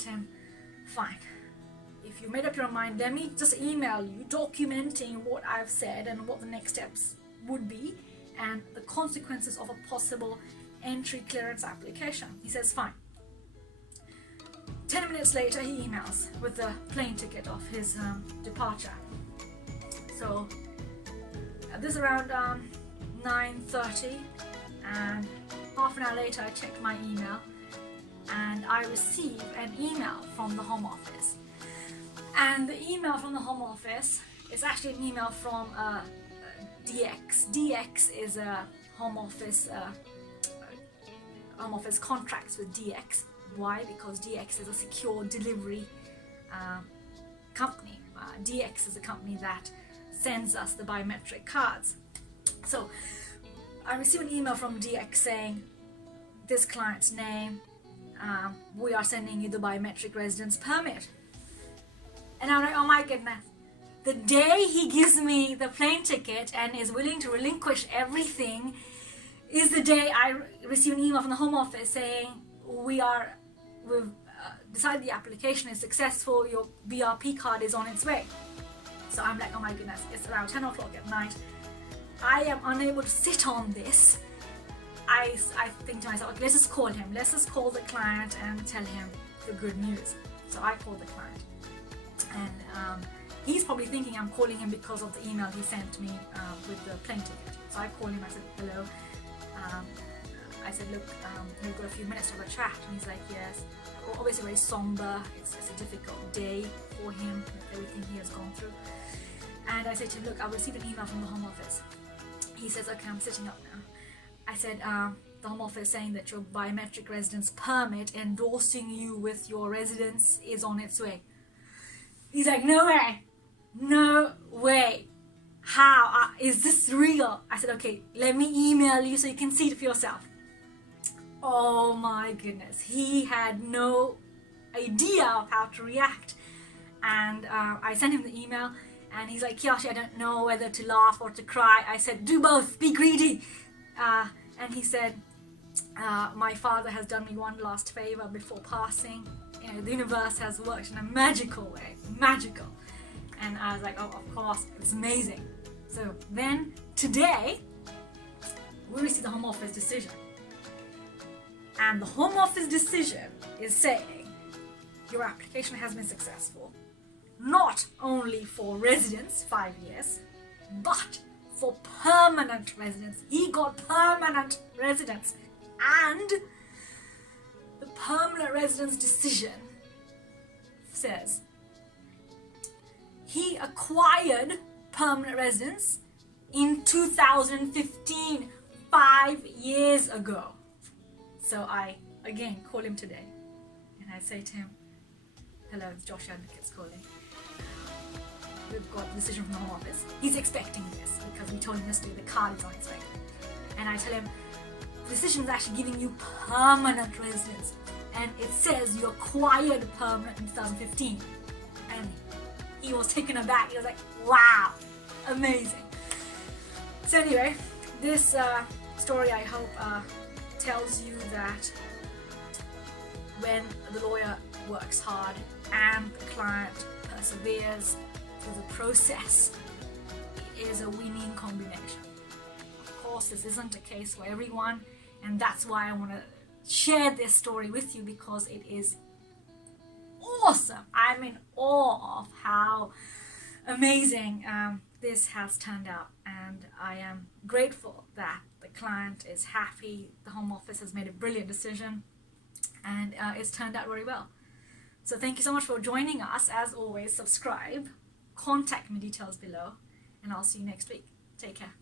to him, fine, if you made up your mind, let me just email you documenting what I've said and what the next steps would be and the consequences of a possible entry clearance application. He says fine. 10 minutes later he emails with the plane ticket of his departure. So this is around 9:30, and half an hour later I checked my email and I received an email from the Home Office. And the email from the Home Office is actually an email from DX. DX is a Home Office contracts with DX. Why? Because DX is a secure delivery company. DX is a company that sends us the biometric cards. So I received an email from DX saying, this client's name, we are sending you the biometric residence permit. And I'm like, oh my goodness. The day he gives me the plane ticket and is willing to relinquish everything is the day I receive an email from the Home Office saying, we've decided the application is successful, your BRP card is on its way. So I'm like, oh my goodness, it's around 10 o'clock at night. I am unable to sit on this. I think to myself, okay, let's just call him. Let's just call the client and tell him the good news. So I called the client. And he's probably thinking I'm calling him because of the email he sent me with the plane ticket. So I called him, I said, hello. I said, look, we've got a few minutes to have a chat. And he's like, yes. Obviously very somber. It's a difficult day for him with everything he has gone through. And I said to him, look, I received an email from the Home Office. He says, okay, I'm sitting up now. I said, the Home Office saying that your biometric residence permit endorsing you with your residence is on its way. He's like, no way, no way. How? Is this real? I said, okay, let me email you so you can see it for yourself. Oh my goodness. He had no idea of how to react. And I sent him the email and he's like, Joshi, I don't know whether to laugh or to cry. I said, do both, be greedy. And he said, my father has done me one last favor before passing. You know, the universe has worked in a magical way, magical. And I was like, oh, of course, it's amazing. So then today, we received the Home Office decision. And the Home Office decision is saying, your application has been successful, not only for residence, 5 years, but for permanent residence. He got permanent residence. And the permanent residence decision says he acquired permanent residence in 2015, 5 years ago. So I again call him today and I say to him, hello, it's Joshi Advocates calling. We've got the decision from the Home Office. He's expecting this because we told him yesterday the card is on its way. And I tell him, the decision is actually giving you permanent residence. And it says you acquired permanent in 2015. And he was taken aback. He was like, wow, amazing. So anyway, this story I hope tells you that when the lawyer works hard and the client perseveres through the process, it is a winning combination. Of course, this isn't a case for everyone, and that's why I want to share this story with you, because it is awesome. I'm in awe of how amazing this has turned out, and I am grateful that the client is happy. The Home Office has made a brilliant decision, and it's turned out very well. So thank you so much for joining us. As always, subscribe, contact me, details below, and I'll see you next week. Take care.